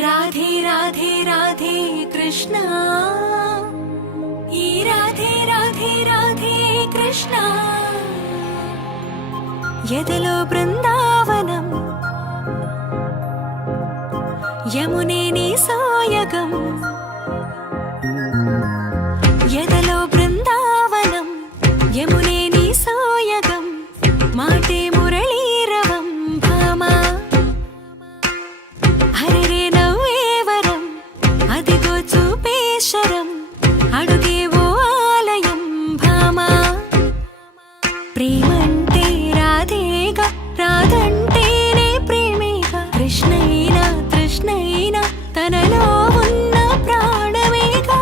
రాధే రాధే రాధే కృష్ణ, ఈ రాధే రాధే రాధే కృష్ణ. ఎదలో బృందావనం, యమునే నీ సోయగం. ఎదలో బృందావనం, యమునే నీ సోయగం. మాటే మురళీరవం భామా, హరిరే నవ్వేవరం. అదిగో చూపేశరం, అడుగేవో ఆలయం భామా. ప్రేమంటే రాధేగా, రాధంటేనే ప్రేమేగా. కృష్ణైనా తృష్ణైనా తనలో ఉన్న ప్రాణమేగా.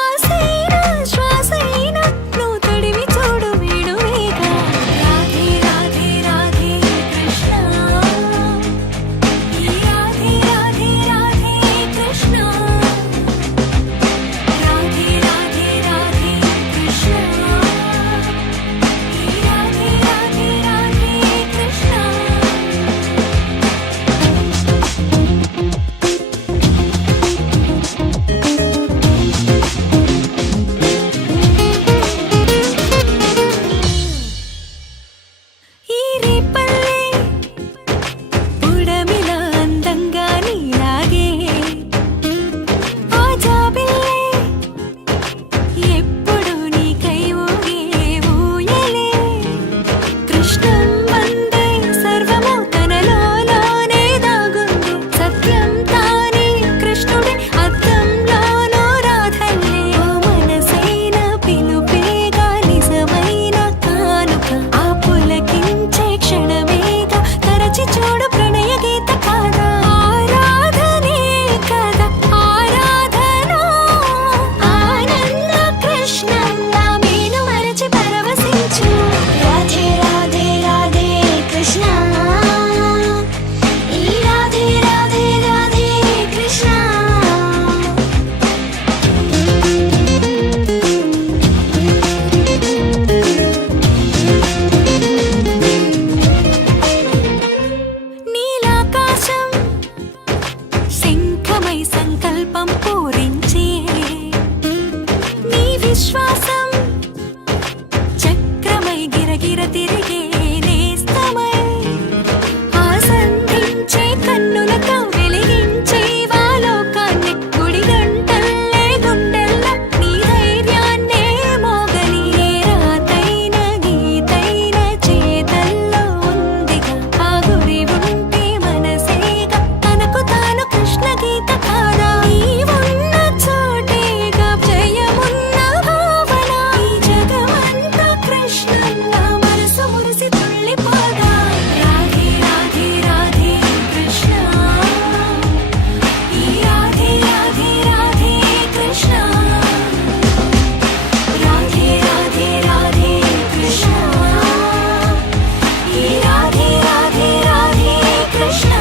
ఆసైనా శ్వాసైనా నువ్వు తడివి చూడు వేణువేగా. రాధే రాధే రాధే కృష్ణ, ఈ రాధే రాధే రాధే కృష్ణ. రాధే రాధే రాధే కృష్ణ, ఈ రాధే రాధే రాధే కృష్ణ. ఈ రేపల్లె పుడమిలా అందంగా నీలాగే. ఆ జాబిల్లే ఎప్పుడు నీకై ఊగే ఊయలే. కృష్ణం వందే సర్వము తనలోనే దాగుంది. సత్యం తానే కృష్ణుడే, అద్దంలోనూ రాధల్లే. ఓ మనసైన పిలుపేగా, నిజమైన కానుక. ఆ పులకించే క్షణమేగా, తరచి చూడు ప్రణయ గీత కాదా. ఆరాధనే కదా ఆరాధన. ఆనంద కృష్ణంలా మేను మరచి పరవశించు. రాధే రాధే రాధే కృష్ణ, ఈ రాధే రాధే రాధే కృష్ణ. నీలాకాశం శంఖమై సంకల్పం పూరించే. నీ విశ్వాసం చక్రమై గిరగిర తిరిగే నేస్తమై. ఆసంధించే కన్నులతో వెలిగించే వాలోకాన్ని. గుడి గంటల్లే గుండెల్ల నీ ధైర్యాన్నే మోగలి. ఏ రాతైన గీతైన చేతల్లో ఉందిగా. ఆ గురి ఉంటే మనసేగా, తనకు తాను కృష్ణ గీత కాదా. నీవున్న చోటేగా జయమున్న భావన. ఈ జగమంతా కృష్ణంగా మనసు మురిసి తుళ్ళిపోగా. రాధే రాధే రాధే కృష్ణ, ఈ రాధే రాధే రాధే కృష్ణ. రాధే రాధే రాధే కృష్ణ, ఈ రాధే రాధే రాధే కృష్ణ.